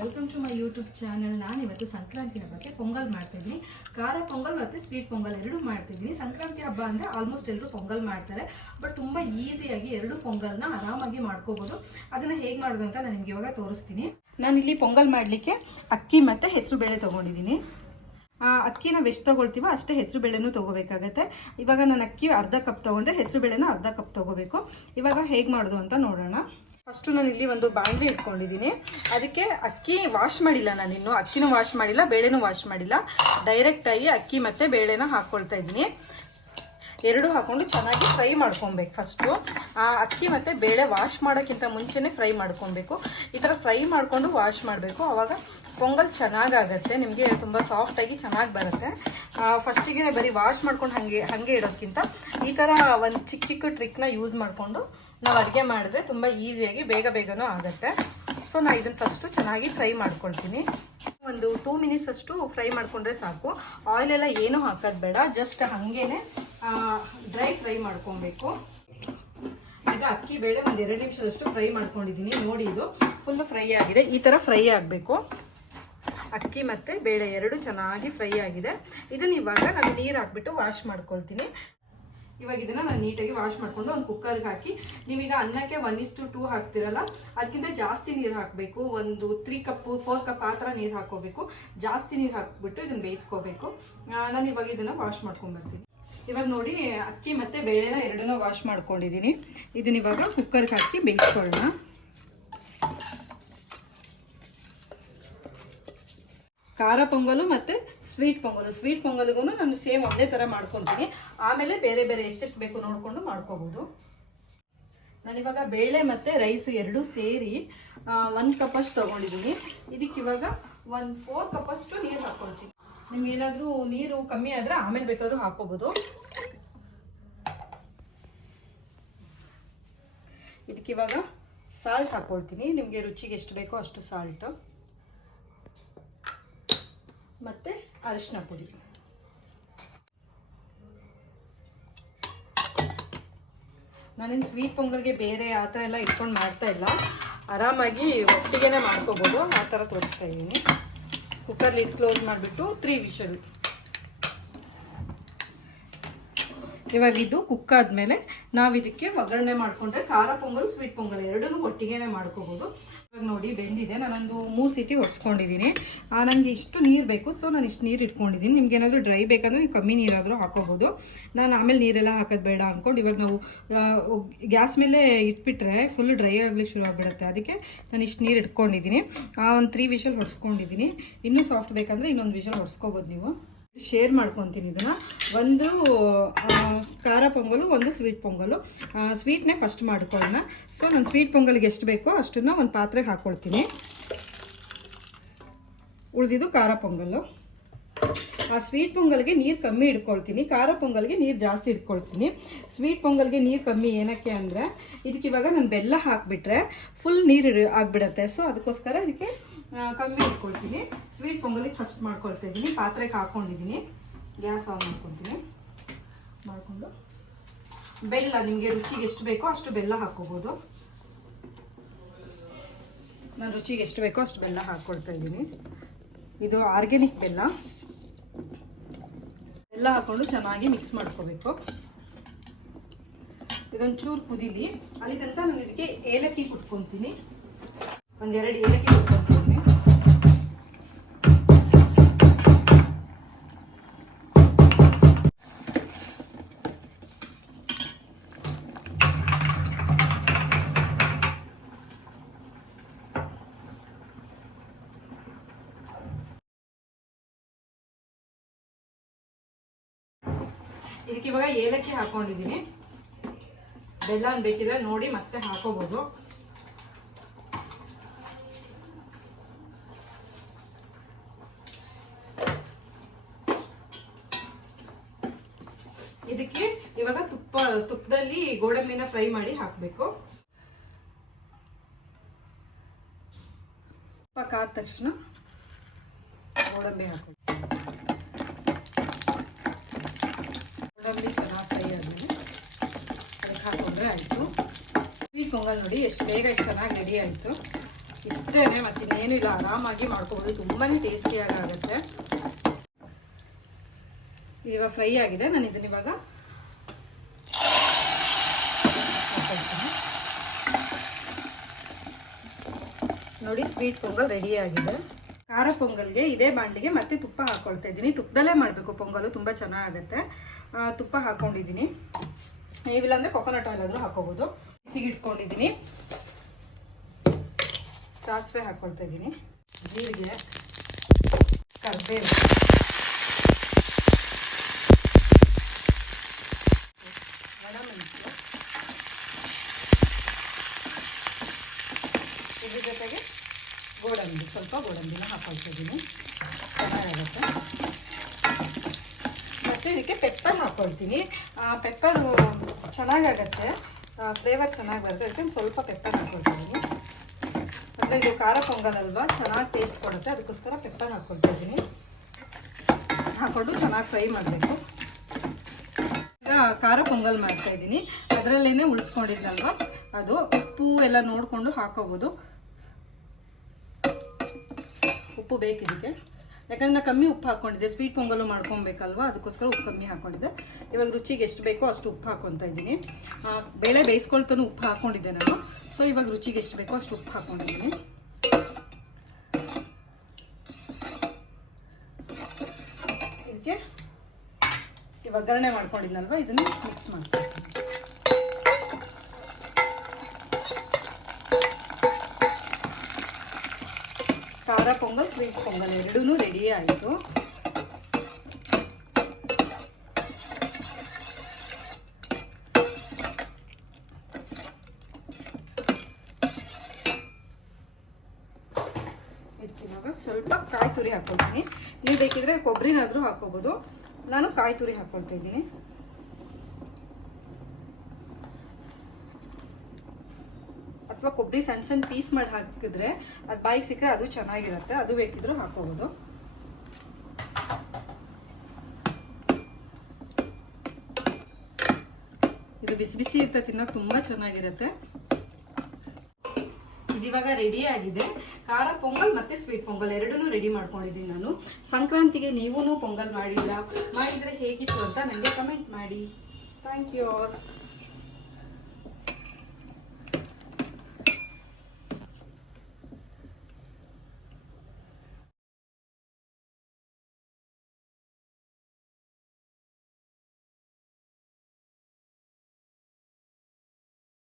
Welcome to my YouTube channel. ನಾನು ಇವತ್ತು ಸಂಕ್ರಾಂತಿ ಹಬ್ಬಕ್ಕೆ ಪೊಂಗಲ್ ಮಾಡ್ತಿದ್ದೀನಿ. ಖಾರ ಪೊಂಗಲ್ ಮತ್ತು ಸ್ವೀಟ್ ಪೊಂಗಲ್ ಎರಡೂ ಮಾಡ್ತಿದ್ದೀನಿ. ಸಂಕ್ರಾಂತಿ ಹಬ್ಬ ಅಂದರೆ ಆಲ್ಮೋಸ್ಟ್ ಎಲ್ಲರೂ ಪೊಂಗಲ್ ಮಾಡ್ತಾರೆ, ಬಟ್ ತುಂಬ ಈಸಿಯಾಗಿ ಎರಡು ಪೊಂಗಲ್ನ ಆರಾಮಾಗಿ ಮಾಡ್ಕೋಬೋದು. ಅದನ್ನು ಹೇಗೆ ಮಾಡೋದು ಅಂತ ನಾನು ನಿಮಗೆ ಇವಾಗ ತೋರಿಸ್ತೀನಿ. ನಾನಿಲ್ಲಿ ಪೊಂಗಲ್ ಮಾಡಲಿಕ್ಕೆ ಅಕ್ಕಿ ಮತ್ತು ಹೆಸರು ಬೇಳೆ ತೊಗೊಂಡಿದ್ದೀನಿ. ಅಕ್ಕಿ ನಾವು ಎಷ್ಟು ತೊಗೊಳ್ತೀವೋ ಅಷ್ಟೇ ಹೆಸರು ಬೇಳೆನೂ ತೊಗೋಬೇಕಾಗತ್ತೆ. ಇವಾಗ ನಾನು ಅಕ್ಕಿ ಅರ್ಧ ಕಪ್ ತೊಗೊಂಡ್ರೆ ಹೆಸರು ಬೇಳೆನ ಅರ್ಧ ಕಪ್ ತೊಗೋಬೇಕು. ಇವಾಗ ಹೇಗೆ ಮಾಡೋದು ಅಂತ ನೋಡೋಣ. ಫಸ್ಟು ನಾನು ಇಲ್ಲಿ ಒಂದು ಬಾಣಲೆ ಇಟ್ಕೊಂಡಿದ್ದೀನಿ. ಅದಕ್ಕೆ ಅಕ್ಕಿ ವಾಶ್ ಮಾಡಿಲ್ಲ, ನಾನು ಇನ್ನೂ ಅಕ್ಕಿನೂ ವಾಶ್ ಮಾಡಿಲ್ಲ, ಬೇಳೆನೂ ವಾಶ್ ಮಾಡಿಲ್ಲ. ಡೈರೆಕ್ಟಾಗಿ ಅಕ್ಕಿ ಮತ್ತು ಬೇಳೆನ ಹಾಕ್ಕೊಳ್ತಾ ಇದ್ದೀನಿ. ಎರಡು ಹಾಕ್ಕೊಂಡು ಚೆನ್ನಾಗಿ ಫ್ರೈ ಮಾಡ್ಕೊಬೇಕು. ಫಸ್ಟು ಅಕ್ಕಿ ಮತ್ತು ಬೇಳೆ ವಾಶ್ ಮಾಡೋಕ್ಕಿಂತ ಮುಂಚೆನೇ ಫ್ರೈ ಮಾಡ್ಕೊಬೇಕು. ಈ ಥರ ಫ್ರೈ ಮಾಡಿಕೊಂಡು ವಾಶ್ ಮಾಡಬೇಕು. ಆವಾಗ ಪೊಂಗಲ್ ಚೆನ್ನಾಗಾಗತ್ತೆ, ನಿಮಗೆ ತುಂಬ ಸಾಫ್ಟಾಗಿ ಚೆನ್ನಾಗಿ ಬರುತ್ತೆ. ಫಸ್ಟಿಗೆ ಬರೀ ವಾಶ್ ಮಾಡ್ಕೊಂಡು ಹಾಗೆ ಇಡೋದಕ್ಕಿಂತ ಈ ಥರ ಒಂದು ಚಿಕ್ಕ ಚಿಕ್ಕ ಟ್ರಿಕ್ನ ಯೂಸ್ ಮಾಡಿಕೊಂಡು ನಾವು ಅಡುಗೆ ಮಾಡಿದ್ರೆ ತುಂಬ ಈಸಿಯಾಗಿ ಬೇಗನೂ ಆಗುತ್ತೆ. ಸೊ ನಾನು ಇದನ್ನು ಫಸ್ಟು ಚೆನ್ನಾಗಿ ಫ್ರೈ ಮಾಡ್ಕೊಳ್ತೀನಿ. ಒಂದು 2 ಮಿನಿಟ್ಸ್ ಅಷ್ಟು ಫ್ರೈ ಮಾಡಿಕೊಂಡ್ರೆ ಸಾಕು. ಆಯಿಲೆಲ್ಲ ಏನೂ ಹಾಕೋದು ಬೇಡ, ಜಸ್ಟ್ ಹಾಗೇ ಡ್ರೈ ಫ್ರೈ ಮಾಡ್ಕೊಬೇಕು. ಈಗ ಅಕ್ಕಿ ಬೇಳೆ ಒಂದು 2 ನಿಮಿಷದಷ್ಟು ಫ್ರೈ ಮಾಡ್ಕೊಂಡಿದ್ದೀನಿ. ನೋಡಿ, ಇದು ಫುಲ್ಲು ಫ್ರೈ ಆಗಿದೆ. ಈ ಥರ ಫ್ರೈ ಆಗಬೇಕು. ಅಕ್ಕಿ ಮತ್ತು ಬೇಳೆ ಎರಡು ಚೆನ್ನಾಗಿ ಫ್ರೈ ಆಗಿದೆ. ಇದನ್ನು ಇವಾಗ ನಾನು ನೀರು ಹಾಕ್ಬಿಟ್ಟು ವಾಶ್ ಮಾಡ್ಕೊಳ್ತೀನಿ. ಇವಾಗ ಇದನ್ನು ನಾನು ನೀಟಾಗಿ ವಾಶ್ ಮಾಡಿಕೊಂಡು ಒಂದು ಕುಕ್ಕರ್ಗೆ ಹಾಕಿ, ನೀವೀಗ ಅನ್ನಕ್ಕೆ 1:2 ಹಾಕ್ತಿರಲ್ಲ, ಅದಕ್ಕಿಂತ ಜಾಸ್ತಿ ನೀರು ಹಾಕಬೇಕು. ಒಂದು 3 ಕಪ್ 4 ಕಪ್ ಆ ಥರ ನೀರು ಹಾಕ್ಕೋಬೇಕು. ಜಾಸ್ತಿ ನೀರು ಹಾಕ್ಬಿಟ್ಟು ಇದನ್ನು ಬೇಯಿಸ್ಕೋಬೇಕು. ನಾನು ಇವಾಗ ಇದನ್ನು ವಾಶ್ ಮಾಡ್ಕೊಂಡ್ಬರ್ತೀನಿ. ಇವಾಗ ನೋಡಿ, ಅಕ್ಕಿ ಮತ್ತು ಬೇಳೆನ ಎರಡನ್ನೂ ವಾಶ್ ಮಾಡ್ಕೊಂಡಿದ್ದೀನಿ. ಇದನ್ನ ಇವಾಗ ಕುಕ್ಕರ್ಗೆ ಹಾಕಿ ಬೇಯಿಸ್ಕೊಳ್ಳೋಣ. ಖಾರ ಪೊಂಗಲು ಮತ್ತು ಸ್ವೀಟ್ ಪೊಂಗಲ್ಗೂ ನಾನು ಸೇಮ್ ಒಂದೇ ಥರ ಮಾಡ್ಕೊತೀನಿ. ಆಮೇಲೆ ಬೇರೆ ಬೇರೆ ಎಷ್ಟೆಷ್ಟು ಬೇಕು ನೋಡಿಕೊಂಡು ಮಾಡ್ಕೋಬೋದು. ನಾನಿವಾಗ ಬೇಳೆ ಮತ್ತು ರೈಸು ಎರಡೂ ಸೇರಿ 1 ಕಪ್ಪಷ್ಟು ತೊಗೊಂಡಿದ್ದೀನಿ. ಇದಕ್ಕಿವಾಗ 4 ಕಪ್ಪಷ್ಟು ನೀರು ಹಾಕ್ಕೊಳ್ತೀನಿ. ನಿಮ್ಗೆ ಏನಾದರೂ ನೀರು ಕಮ್ಮಿ ಆದರೆ ಆಮೇಲೆ ಬೇಕಾದರೂ ಹಾಕ್ಕೋಬೋದು. ಇದಕ್ಕಿವಾಗ ಸಾಲ್ಟ್ ಹಾಕ್ಕೊಳ್ತೀನಿ. ನಿಮಗೆ ರುಚಿಗೆ ಎಷ್ಟು ಬೇಕೋ ಅಷ್ಟು ಸಾಲ್ಟು ಮತ್ತು ಅರಿಶಿನ ಪುಡಿ. ನಾನೇನು ಸ್ವೀಟ್ ಪೊಂಗಲ್ಗೆ ಬೇರೆ ಆ ಥರ ಎಲ್ಲ ಇಟ್ಕೊಂಡು ಮಾಡ್ತಾ ಇಲ್ಲ, ಆರಾಮಾಗಿ ಒಟ್ಟಿಗೆ ಮಾಡ್ಕೋಬೋದು. ಆ ಥರ ತೋರಿಸ್ತಾ ಇದ್ದೀನಿ. ಕುಕ್ಕರ್ ಲಿಡ್ ಕ್ಲೋಸ್ ಮಾಡಿಬಿಟ್ಟು 3 ವಿಷಲ್. ಇವಾಗ ಇದು ಕುಕ್ ಆದಮೇಲೆ ನಾವು ಇದಕ್ಕೆ ಒಗ್ಗರಣೆ ಮಾಡಿಕೊಂಡ್ರೆ ಖಾರ ಪೊಂಗಲ್ ಸ್ವೀಟ್ ಪೊಂಗಲ್ ಎರಡೂ ಒಟ್ಟಿಗೆ ಮಾಡ್ಕೋಬೋದು. ಇವಾಗ ನೋಡಿ, ಬೆಂದಿದೆ. ನಾನೊಂದು 3 ಸೀಟಿ ಹೊಡ್ಸ್ಕೊಂಡಿದ್ದೀನಿ. ನನಗೆ ಇಷ್ಟು ನೀರು ಬೇಕು, ಸೊ ನಾನು ಇಷ್ಟು ನೀರು ಇಟ್ಕೊಂಡಿದ್ದೀನಿ. ನಿಮ್ಗೆ ಏನಾದರೂ ಡ್ರೈ ಬೇಕಂದ್ರೆ ನೀವು ಕಮ್ಮಿ ನೀರಾದರೂ ಹಾಕೋಬೋದು. ನಾನು ಆಮೇಲೆ ನೀರೆಲ್ಲ ಹಾಕೋದು ಬೇಡ ಅಂದ್ಕೊಂಡು ಇವಾಗ ನಾವು ಗ್ಯಾಸ್ ಮೇಲೆ ಇಟ್ಬಿಟ್ರೆ ಫುಲ್ ಡ್ರೈ ಆಗ್ಲಿಕ್ಕೆ ಶುರು ಆಗಿಬಿಡುತ್ತೆ. ಅದಕ್ಕೆ ನಾನು ಇಷ್ಟು ನೀರು ಇಟ್ಕೊಂಡಿದ್ದೀನಿ. ಒಂದು 3 ವಿಷಲ್ ಹೊಡ್ಸ್ಕೊಂಡಿದ್ದೀನಿ. ಇನ್ನೂ ಸಾಫ್ಟ್ ಬೇಕಂದರೆ ಇನ್ನೊಂದು ವಿಷಲ್ ಹೊಡ್ಸ್ಕೋಬೋದು. ನೀವು ಶೇರ್ ಮಾಡ್ಕೊತೀನಿ ಇದನ್ನು. ಒಂದು ಖಾರ ಪೊಂಗಲು, ಒಂದು ಸ್ವೀಟ್ ಪೊಂಗಲು. ಸ್ವೀಟ್ನೇ ಫಸ್ಟ್ ಮಾಡ್ಕೊಳ್ಳೋಣ. ಸೊ ನಾನು ಸ್ವೀಟ್ ಪೊಂಗಲ್ಗೆ ಎಷ್ಟು ಬೇಕೋ ಅಷ್ಟನ್ನು ಒಂದು ಪಾತ್ರೆಗೆ ಹಾಕ್ಕೊಳ್ತೀನಿ. ಉಳಿದಿದ್ದು ಖಾರ ಪೊಂಗಲ್ಲು. ಆ ಸ್ವೀಟ್ ಪೊಂಗಲ್ಗೆ ನೀರು ಕಮ್ಮಿ ಇಟ್ಕೊಳ್ತೀನಿ, ಖಾರ ಪೊಂಗಲ್ಗೆ ನೀರು ಜಾಸ್ತಿ ಇಟ್ಕೊಳ್ತೀನಿ. ಸ್ವೀಟ್ ಪೊಂಗಲ್ಗೆ ನೀರು ಕಮ್ಮಿ ಏನಕ್ಕೆ ಅಂದರೆ ಇದಕ್ಕೆ ಇವಾಗ ನಾನು ಬೆಲ್ಲ ಹಾಕಿಬಿಟ್ರೆ ಫುಲ್ ನೀರು ಆಗಿಬಿಡತ್ತೆ. ಸೊ ಅದಕ್ಕೋಸ್ಕರ ಇದಕ್ಕೆ ಕಮ್ಮಿ ಇಟ್ಕೊಳ್ತೀನಿ. ಸ್ವೀಟ್ ಪೊಂಗಲಿಗೆ ಫಸ್ಟ್ ಮಾಡ್ಕೊಳ್ತಾ ಇದ್ದೀನಿ. ಪಾತ್ರೆಗೆ ಹಾಕ್ಕೊಂಡಿದ್ದೀನಿ. ಗ್ಯಾಸ್ ಆನ್ ಮಾಡ್ಕೊತೀನಿ. ಮಾಡಿಕೊಂಡು ಬೆಲ್ಲ ನಿಮಗೆ ರುಚಿಗೆ ಎಷ್ಟು ಬೇಕೋ ಅಷ್ಟು ಬೆಲ್ಲ ಹಾಕ್ಕೋಬೋದು. ನಾನು ರುಚಿಗೆ ಎಷ್ಟು ಬೇಕೋ ಅಷ್ಟು ಬೆಲ್ಲ ಹಾಕ್ಕೊಳ್ತಾ ಇದ್ದೀನಿ. ಇದು ಆರ್ಗ್ಯಾನಿಕ್ ಬೆಲ್ಲ. ಬೆಲ್ಲ ಹಾಕ್ಕೊಂಡು ಚೆನ್ನಾಗಿ ಮಿಕ್ಸ್ ಮಾಡ್ಕೋಬೇಕು. ಇದೊಂದು ಚೂರು ಕುದೀಲಿ. ಅಲ್ಲಿ ತನಕ ನಾನು ಇದಕ್ಕೆ ಏಲಕ್ಕಿ ಕುಟ್ಕೊತೀನಿ. 1-2 ಏಲಕ್ಕಿ ಕುಟ್ಕೊತೀನಿ. ಇದಕ್ಕೆ ಇವಾಗ ಏಲಕ್ಕಿ ಹಾಕೊಂಡಿದ್ದೀನಿ. ಬೆಲ್ಲ ಬೇಕಿದ್ರೆ ನೋಡಿ ಮತ್ತೆ ಹಾಕೋಬಹುದು. ಇದಕ್ಕೆ ಇವಾಗ ತುಪ್ಪದಲ್ಲಿ ಗೋಡಂಬಿನ ಫ್ರೈ ಮಾಡಿ ಹಾಕಬೇಕು. ತುಪ್ಪ ಕಾದ ತಕ್ಷಣ ಗೋಡಂಬಿ ಹಾಕಬೇಕು. ಗೋಡಂಬಿ ಚೆನ್ನಾಗಿ ಫ್ರೈ ಆಗಿದೆ. ಆಯಿತು. ಸ್ವೀಟ್ ಪೊಂಗಲ್ ನೋಡಿ ಎಷ್ಟು ಬೇಗ ಎಷ್ಟು ಚೆನ್ನಾಗಿ ರೆಡಿ ಆಯಿತು. ಇಷ್ಟೇ, ಮತ್ತು ಇನ್ನೇನು ಇಲ್ಲ, ಆರಾಮಾಗಿ ಮಾಡ್ಕೊಬೋದು. ತುಂಬಾ ಟೇಸ್ಟಿಯಾಗಿ ಆಗುತ್ತೆ. ಇವಾಗ ಫ್ರೈ ಆಗಿದೆ. ನಾನು ಇದನ್ನ ಇವಾಗ ನೋಡಿ ಸ್ವೀಟ್ ಪೊಂಗಲ್ ರೆಡಿ ಆಗಿದೆ. ಖಾರ ಪೊಂಗಲ್ಗೆ ಇದೇ ಬಾಣಲಿಗೆ ಮತ್ತೆ ತುಪ್ಪ ಹಾಕ್ಕೊಳ್ತಾ ಇದ್ದೀನಿ. ತುಪ್ಪದಲ್ಲೇ ಮಾಡಬೇಕು ಪೊಂಗಲು, ತುಂಬ ಚೆನ್ನಾಗುತ್ತೆ. ತುಪ್ಪ ಹಾಕ್ಕೊಂಡಿದ್ದೀನಿ. ನೀವಿಲ್ಲ ಅಂದರೆ ಕೊಕೊನಟ್ ಆಯಿಲ್ ಆದರೂ ಹಾಕೋಬೋದು. ಬಿಸಿಗೆ ಇಟ್ಕೊಂಡಿದ್ದೀನಿ. ಸಾಸಿವೆ ಹಾಕ್ಕೊಳ್ತಾ ಇದ್ದೀನಿ, ಜೀರಿಗೆ, ಕರಿಬೇವು, ಒಣಮೆಣಸು, ಇದ್ರ ಜೊತೆಗೆ ಗೋಡಂಬಿ, ಸ್ವಲ್ಪ ಗೋಡಂಬಿನ ಹಾಕೊಳ್ತಾ ಇದ್ದೀನಿ. ಚೆನ್ನಾಗಾಗುತ್ತೆ. ಮತ್ತು ಇದಕ್ಕೆ ಪೆಪ್ಪರ್ ಹಾಕ್ಕೊಳ್ತೀನಿ. ಪೆಪ್ಪರ್ ಚೆನ್ನಾಗಾಗತ್ತೆ, ಫ್ಲೇವರ್ ಚೆನ್ನಾಗಿ ಬರುತ್ತೆ. ಅದಕ್ಕೆ ಸ್ವಲ್ಪ ಪೆಪ್ಪರ್ ಹಾಕ್ಕೊಳ್ತಾ ಇದ್ದೀನಿ. ಅಂದರೆ ಇದು ಖಾರ ಪೊಂಗಲ್ ಅಲ್ವಾ, ಚೆನ್ನಾಗಿ ಟೇಸ್ಟ್ ಕೊಡುತ್ತೆ. ಅದಕ್ಕೋಸ್ಕರ ಪೆಪ್ಪರ್ ಹಾಕ್ಕೊಳ್ತಾ ಇದ್ದೀನಿ. ಹಾಕ್ಕೊಂಡು ಚೆನ್ನಾಗಿ ಫ್ರೈ ಮಾಡಬೇಕು. ಈಗ ಖಾರ ಪೊಂಗಲ್ ಮಾಡ್ತಾಯಿದ್ದೀನಿ. ಅದರಲ್ಲೇ ಉಳಿಸ್ಕೊಂಡಿದ್ನಲ್ವ, ಅದು ಉಪ್ಪು ಎಲ್ಲ ನೋಡಿಕೊಂಡು ಹಾಕೋಬೋದು. ಉಪ್ಪು ಬೇಕಿದ್ದಕ್ಕೆ, ಯಾಕಂದರೆ ನಾನು ಕಮ್ಮಿ ಉಪ್ಪು ಹಾಕ್ಕೊಂಡಿದ್ದೆ. ಸ್ವೀಟ್ ಪೊಂಗಲು ಮಾಡ್ಕೊಬೇಕಲ್ವ, ಅದಕ್ಕೋಸ್ಕರ ಉಪ್ಪು ಕಮ್ಮಿ ಹಾಕ್ಕೊಂಡಿದ್ದೆ. ಇವಾಗ ರುಚಿಗೆ ಎಷ್ಟು ಬೇಕೋ ಅಷ್ಟು ಉಪ್ಪು ಹಾಕ್ಕೊತಾ ಇದ್ದೀನಿ. ಬೇಳೆ ಬೇಯಿಸ್ಕೊಳ್ತಾನು ಉಪ್ಪು ಹಾಕ್ಕೊಂಡಿದ್ದೆ ನಾನು. ಸೊ ಇವಾಗ ರುಚಿಗೆ ಎಷ್ಟು ಬೇಕೋ ಅಷ್ಟು ಉಪ್ಪು ಹಾಕ್ಕೊಂಡಿದ್ದೀನಿ. ಇದಕ್ಕೆ ಒಗ್ಗರಣೆ ಮಾಡ್ಕೊಂಡಿದ್ನಲ್ವ, ಇದನ್ನು ಮಿಕ್ಸ್ ಮಾಡ್ತೀನಿ. ಖಾರ ಪೊಂಗಲ್, ಸ್ವೀಟ್ ಪೊಂಗಲ್ ಎರಡೂ ರೆಡಿ ಆಯಿತು. ಇದಕ್ಕೆ ಇವಾಗ ಸ್ವಲ್ಪ ಕಾಯಿ ತುರಿ ಹಾಕ್ಕೊಳ್ತೀನಿ. ನೀವು ಬೇಕಿದ್ರೆ ಕೊಬ್ಬರಿನಾದರೂ ಹಾಕ್ಕೋಬೋದು. ನಾನು ಕಾಯಿ ತುರಿ ಹಾಕ್ಕೊಳ್ತಾ ಇದ್ದೀನಿ. ಅಥವಾ ಕೊಬ್ಬರಿ ಸಣ್ಣ ಸಣ್ಣ ಪೀಸ್ ಮಾಡಿ ಹಾಕಿದ್ರೆ ಅದು ಬಾಯಿಗೆ ಸಿಕ್ಕರೆ ಅದು ಚೆನ್ನಾಗಿರುತ್ತೆ. ಅದು ಬೇಕಿದ್ರೂ ಹಾಕೋಬೋದು. ಇದು ಬಿಸಿ ಬಿಸಿ ಇರ್ತದೆ, ತಿನ್ನೋಕೆ ತುಂಬ ಚೆನ್ನಾಗಿರುತ್ತೆ. ಇದಿವಾಗ ರೆಡಿ ಆಗಿದೆ. ಖಾರ ಪೊಂಗಲ್ ಮತ್ತು ಸ್ವೀಟ್ ಪೊಂಗಲ್ ಎರಡನ್ನೂ ರೆಡಿ ಮಾಡ್ಕೊಂಡಿದ್ದೀನಿ ನಾನು. ಸಂಕ್ರಾಂತಿಗೆ ನೀವೂ ಪೊಂಗಲ್ ಮಾಡಿದ್ರೆ ಹೇಗಿತ್ತು ಅಂತ ನನಗೆ ಕಮೆಂಟ್ ಮಾಡಿ. Thank you all.